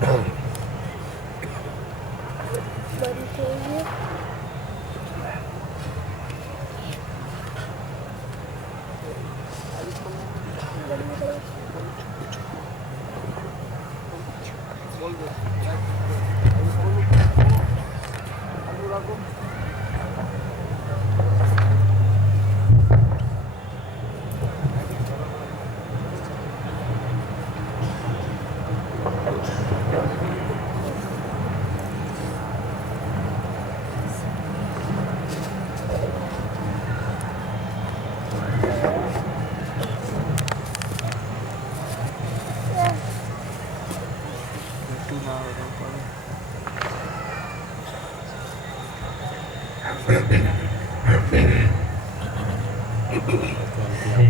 શ્રી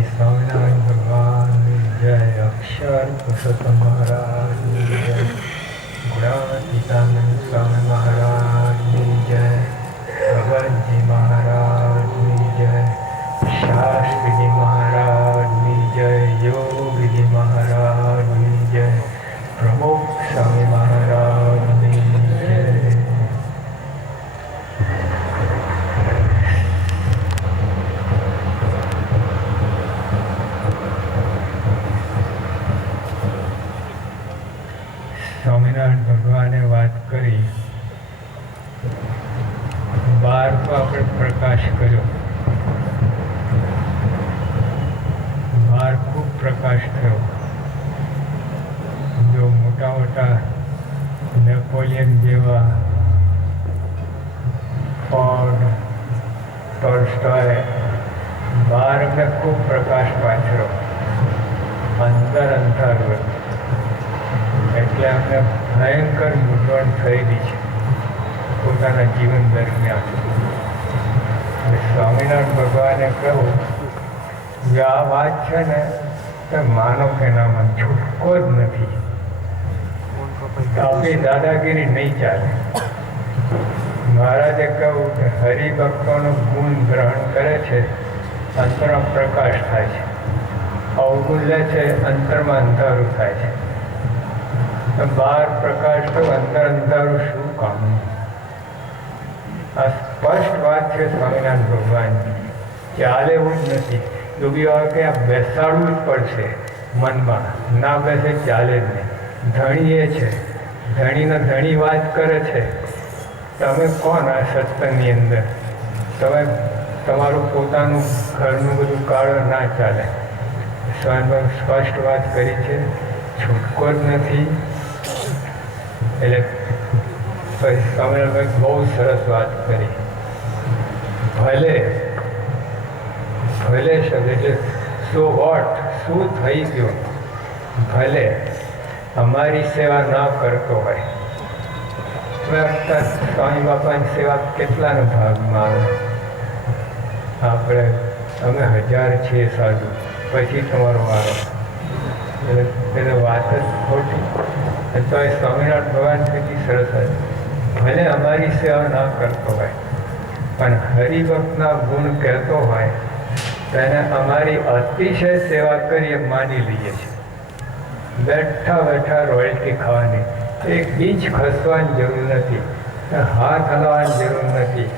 સ્વામિનારાયણ ભગવાનની જય, અક્ષર પુરુષોત્તમ મહારાજની જય, ગુણાતીતાનંદ સ્વામી મહારાજની જય, ભગવતજી મહારાજની જય, શાસ્ત્રીજી મહારાજની જય, યોગીજી મહારાજની જય, પ્રમુખ સ્વામી મહારાજની જય. સ્વામિનારાયણ ભગવાને વાત કરી, બહાર તો આપણે પ્રકાશ કર્યો, બહાર ખૂબ પ્રકાશ થયો. જો મોટા મોટા નેપોલિયન જેવા, ફોર્ડ, ટોલ્સ્ટોય, બહાર અમને ખૂબ પ્રકાશ પાછળો, અંદર અંધારું હતું. એટલે અમને ભયંકર મૂંઝવણ થયેલી છે પોતાના જીવન દરમિયાન. સ્વામિનારાયણ ભગવાને કહ્યું કે આ વાત છે ને તો માનો કે નામાં છૂટકો જ નથી. આપણી દાદાગીરી નહીં ચાલે. મહારાજે કહ્યું કે હરિભક્તોનો ગુણ ગ્રહણ કરે છે, અંતરમાં પ્રકાશ થાય છે, અવગુણ લે છે, અંતરમાં અંધારું થાય છે. બહાર પ્રકાશ તો અંદર અંધારું શું કામ? આ સ્પષ્ટ વાત છે સ્વામિનારાયણ ભગવાનની. ચાલે એવું જ નથી. યોગી આવે કે આ બેસાડવું જ પડશે મનમાં, ના બેસે ચાલે જ નહીં. ધણી એ છે, ધણીનો ધણી વાત કરે છે, તમે કોણ આ સત્સંગની અંદર? તમે તમારું પોતાનું ઘરનું બધું કાળો ના ચાલે. સ્વામિનારાયણ સ્પષ્ટ વાત કરી છે, છૂટકો જ નથી. એટલે પછી સ્વામિનારાયણ બહુ સરસ વાત કરી. ભલે ભલે શબ્દ એટલે સો વોટ, શું થઈ ગયું? ભલે અમારી સેવા ના કરતો હોય. સ્વામી બાપાની સેવા કેટલાનો ભાગમાં આવે? આપણે અમે 1000 છીએ સાધુ, પછી તમારો વારો. એટલે વાત જ ખોટી. તો એ સ્વામિનારાયણ ભગવાન કેટલી સરસ હતી. ભલે અમારી સેવા ના કરતો હોય, પણ હરિભક્તના ગુણ કહેતો હોય તેને અમારી અતિશય સેવા કરી એમ માની લઈએ છીએ. બેઠા બેઠા રોયલ્ટી ખાવાની, એક બીજ ખસવાની જરૂર નથી, હાથ હલાવવાની જરૂર નથી,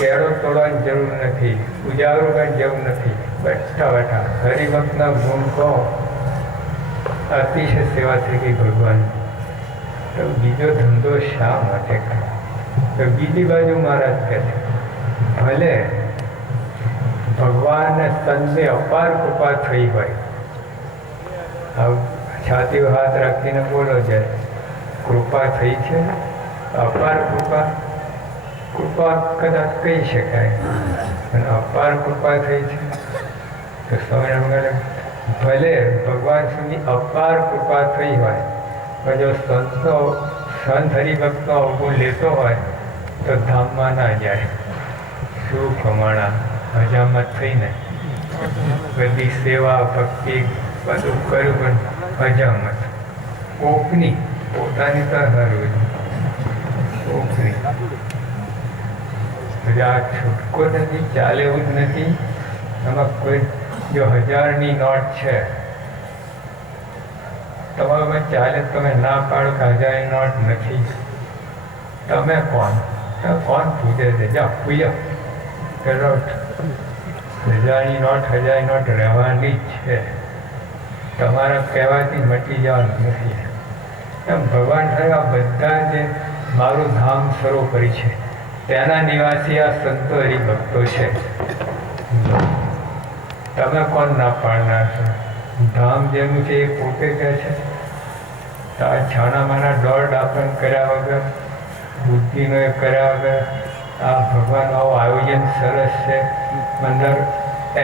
કેળો તોડવાની જરૂર નથી, ઉજાગરો કરવાની જરૂર નથી. બેઠા બેઠા હરિભક્તના ગુણ કહો, અતિશય સેવા થઈ ગઈ ભગવાન. તો બીજો ધંધો શા માટે કરે? તો બીજી બાજુ મહારાજ કહે છે, ભલે ભગવાનને સંતને અપાર કૃપા થઈ હોય, છાતી હાથ રાખીને બોલો છે, કૃપા થઈ છે, અપાર કૃપા. કૃપા કદાચ કહી શકાય, અને અપાર કૃપા થઈ છે તો સ્વામિનારાયણ ભલે ભગવાન સુધી અપાર કૃપા થઈ હોય, પણ જો સંત હરિભક્તનો અવગુણ લેતો હોય તો ધામમાં ના જાય. શું કમાણા, હજામત થઈને બધી સેવા ભક્તિ બધું કર્યું, પણ હજામત કોકની, પોતાની તો હરવું કોકની. આ છૂટકો નથી, ચાલે એવું જ નથી. આમાં કોઈ જો 1000ની નોટ છે તમારામાં ચાલે તમે ના પાડો કે 1000 નોટ નથી, તમે કોણ પૂછે છે? જાઓ પૂજા કરો. 1000 નોટ રહેવાની જ છે, તમારા કહેવાથી મટી જવાનું નથી. એમ ભગવાન સાહેબ આ બધા જે મારું ધામ સરોપરી છે તેના નિવાસી આ સંતો હરિભક્તો છે. તમે કોણ ના પાડનાર છો? ધામ જેનું છે એ પોતે કહે છે. આ છાનામાના દોડ આપણને કર્યા વગર, બુદ્ધિનો એ કર્યા વગર આ ભગવાન આવું આયોજન સરસ છે. અંદર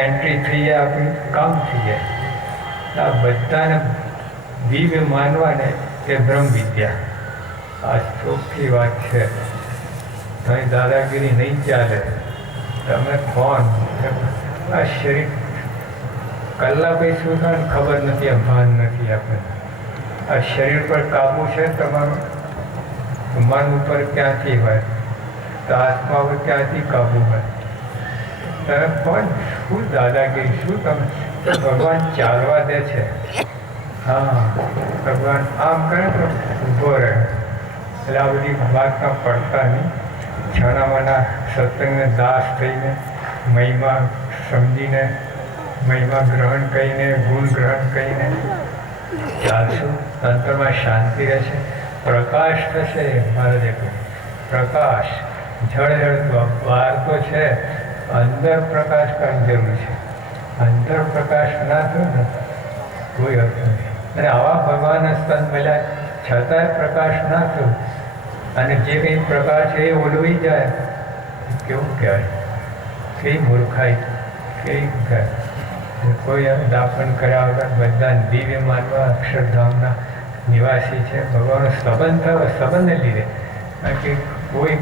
એન્ટ્રી થઈ જાય, આપણું કામ થઈ જાય. આ બધાને દિવ્ય માનવાને એ બ્રહ્મ વિદ્યા. આ ચોખ્ખી વાત છે. અહીં દાદાગીરી નહીં ચાલે. તમે કોણ? આ શરીર કલાકે શું થાય ખબર નથી, આ ભાન નથી આપણને. આ શરીર પર કાબુ છે તમારો? મન ઉપર ક્યાંથી હોય? તો આત્મા ઉપર ક્યાંથી કાબુ હોય? તમે કોણ? શું દાદાગીરી? શું તમે? ભગવાન ચાલવા દે છે. હા, ભગવાન આમ કરે તો ઊભો રહે. એટલે આ બધી વાતના પડતા નહીં. છાનામાના સત્સંગને દાસ થઈને, મહિમા સમજીને, મહિમા ગ્રહણ કરીને, ગુણ ગ્રહણ કરીને ચાલશું. અંતરમાં શાંતિ રહેશે, પ્રકાશ થશે. મહારાજે કહ્યું પ્રકાશ જળ બહાર તો છે, અંદર પ્રકાશ કરવાની જરૂર છે. અંદર પ્રકાશ ના થયો ને કોઈ અર્થ નથી. અને આવા ભગવાન સ્તન મળ્યા છતાંય પ્રકાશ ના થયો અને જે કંઈ પ્રકાશ એ ઓલવી જાય, કેવું કહેવાય? કઈ મૂર્ખાઈ, કઈ કોઈ દાપણ કર્યા વગર બધા દિવ્ય માનવા અક્ષરધામના નિવાસી છે. ભગવાનનો સંબંધ થયો, સંબંધને લીધે. કારણ કે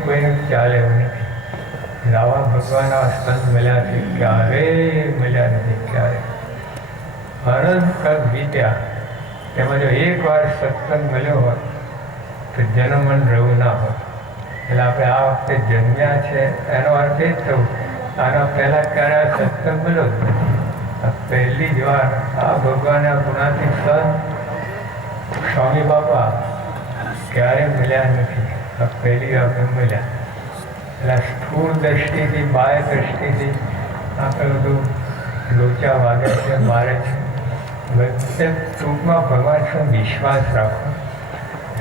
કોઈને ચાલે એવું નથી. આવા ભગવાન આ સ્તન મળ્યા છે, ક્યારે મળ્યા નથી, ક્યારે અનંત કદ વીત્યા. તેમાં જો એકવાર સત્સંગ મળ્યો હોત તો જન્મન રહેવું ના હોત. એટલે આપણે આ વખતે જન્મ્યા છે એનો અર્થ એ જ થયું, આના પહેલાં ક્યારે આ સત્સંગ મળ્યો જ નથી. પહેલી જ વાર આ ભગવાનના ગુણાથી સંત સ્વામી બાપા ક્યારે મળ્યા નથી. આ પહેલી વાર મળ્યા. એટલે સ્થૂળ દ્રષ્ટિથી, બાહ્ય દ્રષ્ટિથી આપણે બધું લોચા વાગે છે, મારે છે. બધે ટૂંકમાં ભગવાન પર વિશ્વાસ રાખો.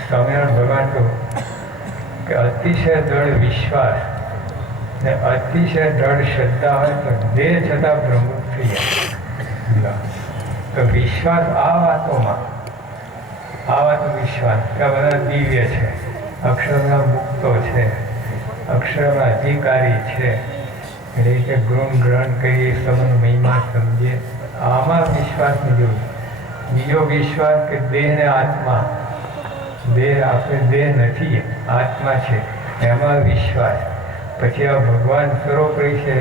સ્વામિનારાયણ ભગવાન કહ્યું કે અતિશય દ્રઢ વિશ્વાસ ને અતિશય દ્રઢ શ્રદ્ધા હોય તો દેહ છતાં બ્રહ્મુખ થઈ જાય. તો વિશ્વાસ આ વાતોમાં, આ વાતો વિશ્વાસ કે બધા દિવ્ય છે, અક્ષરના મુક્તો છે, અક્ષરના અધિકારી છે, એ રીતે ગુણ ગ્રહણ કરીએ, સંબંધ મહિમા સમજીએ. આમાં વિશ્વાસની જરૂર. બીજો વિશ્વાસ કે દેહ ને આત્મા, દેહ આપણે દેહ નથી, આત્મા છે, એમાં વિશ્વાસ. પછી આ ભગવાન સર્વોપરી છે,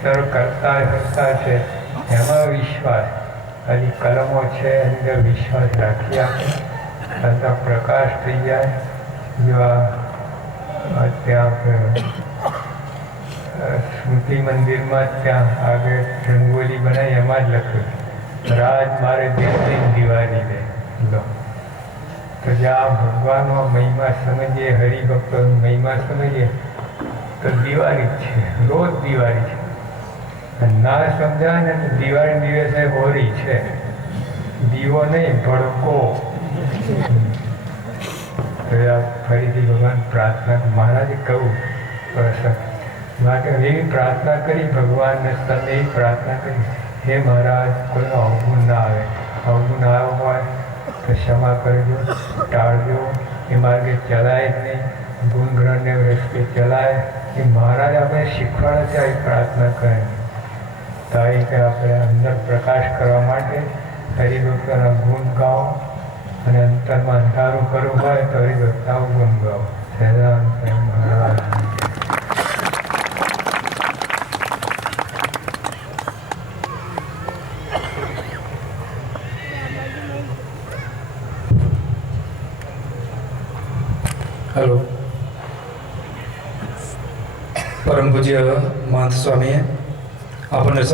સર્વ કરતા છે, એમાં વિશ્વાસ. હજી કલમો છે એની અંદર વિશ્વાસ રાખીએ આપણે, અંતર પ્રકાશ થઈ જાય. જો ત્યાં સ્મૃતિ મંદિરમાં ત્યાં આગળ રંગોલી બનાવી, એમાં જ લખ્યું રાજ મારે દેશની દિવાળી દે. લો તો જ્યાં ભગવાનનો મહિમા સમજીએ, હરિભક્તોનો મહિમા સમજીએ તો દિવાળી જ છે, રોજ દિવાળી છે. ના સમજાય ને તો દિવાળી દિવસે હોળી છે, દીવો નહીં ભડકો. ફરીથી ભગવાન પ્રાર્થના, મહારાજે કહું માટે એવી પ્રાર્થના કરી, ભગવાનને સ્તન એવી પ્રાર્થના કરી, હે મહારાજ કોઈ અવગુણ ના આવે, અવગુણ આવ્યો હોય તો ક્ષમા કરજો, ટાળજો, એ માર્ગે ચલાય જ નહીં, ગુણ ગ્રહણને રસ્તે ચલાય. એ મહારાજ આપણે શીખવાડે છે આવી પ્રાર્થના કરે. તો એ કે આપણે અંદર પ્રકાશ કરવા માટે હરિભક્તોના ગુણ ગાઓ, અને અંતરમાં અંધારું કરવું હોય તો હરિભક્તાઓ ગુણ ગાઓ. સહેજાન મહારાજ. હેલો. પરમ પૂજ્ય મહંત સ્વામીએ આપણને